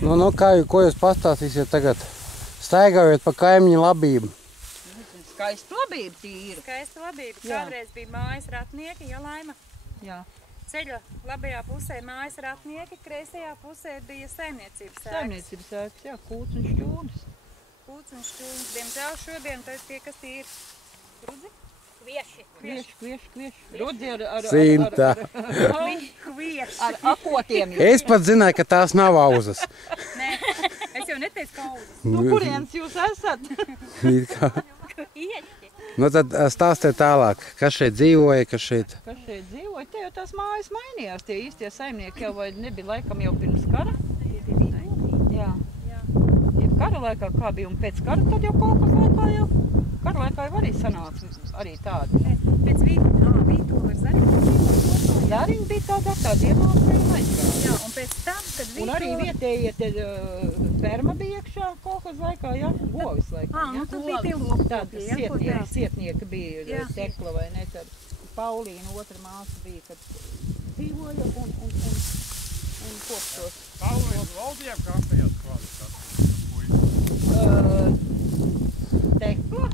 Nu, ko jūs pastāstīsiet tagad? Staigājot pa kaimiņu labību. Skaista labība tīra. Skaista labība. Kādreiz bija mājas ratnieki, ja Laima? Jā. Ceļa labajā pusē mājas ratnieki, kreisajā pusē bija saimniecības ēkas. Saimniecības ēkas, jā, kūts un šķūnis. Kūts un šķūnis. Diemžēl šodien tie, kas tie ir rudzi? Kvieši. Rudzi ar Simtā. Kvieši. ar akotiem. Es pat zināju, ka tās nav auzas. Nē, es jau neteicu, ka auzas. Nu, kurienes jūs esat? Kvieši. Nu tad stāstiet tālāk, kas šeit dzīvoja, kas šeit... Kas šeit dzīvoja? Te jau tās mājas mainījās. Tie īstie saimnieki jau vai nebija laikam jau pirms kara? Jā. Ja kara laikā kā bija un pēc kara, tad jau kaut kas laikā jau... Kara laikā jau arī sanāca arī tādi. Pēc Vītola ar Zariņu. Zariņi bija tāda iemāca un aizgāja. Jā, un pēc tam, kad Vītola... Un arī vietējie te ferma bija iekšā kaut kas laikā, jā? Govis laikā, jā? Nu tad bija tie lopkopļi, Tāda sietnieki bija, Tekla vai ne, tad Paulīna otra māsa bija, kad dzīvoja un koptos. Paulīna valdiem kafejās kvalitātes? Tekla?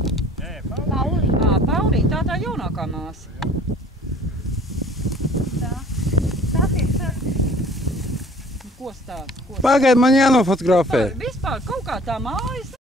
Nē, Paulīna. Paulīna, tā jaunākā māsa. Ko stāst? Pagaid, man jānofotografē. Vispār kaut kā tā mājas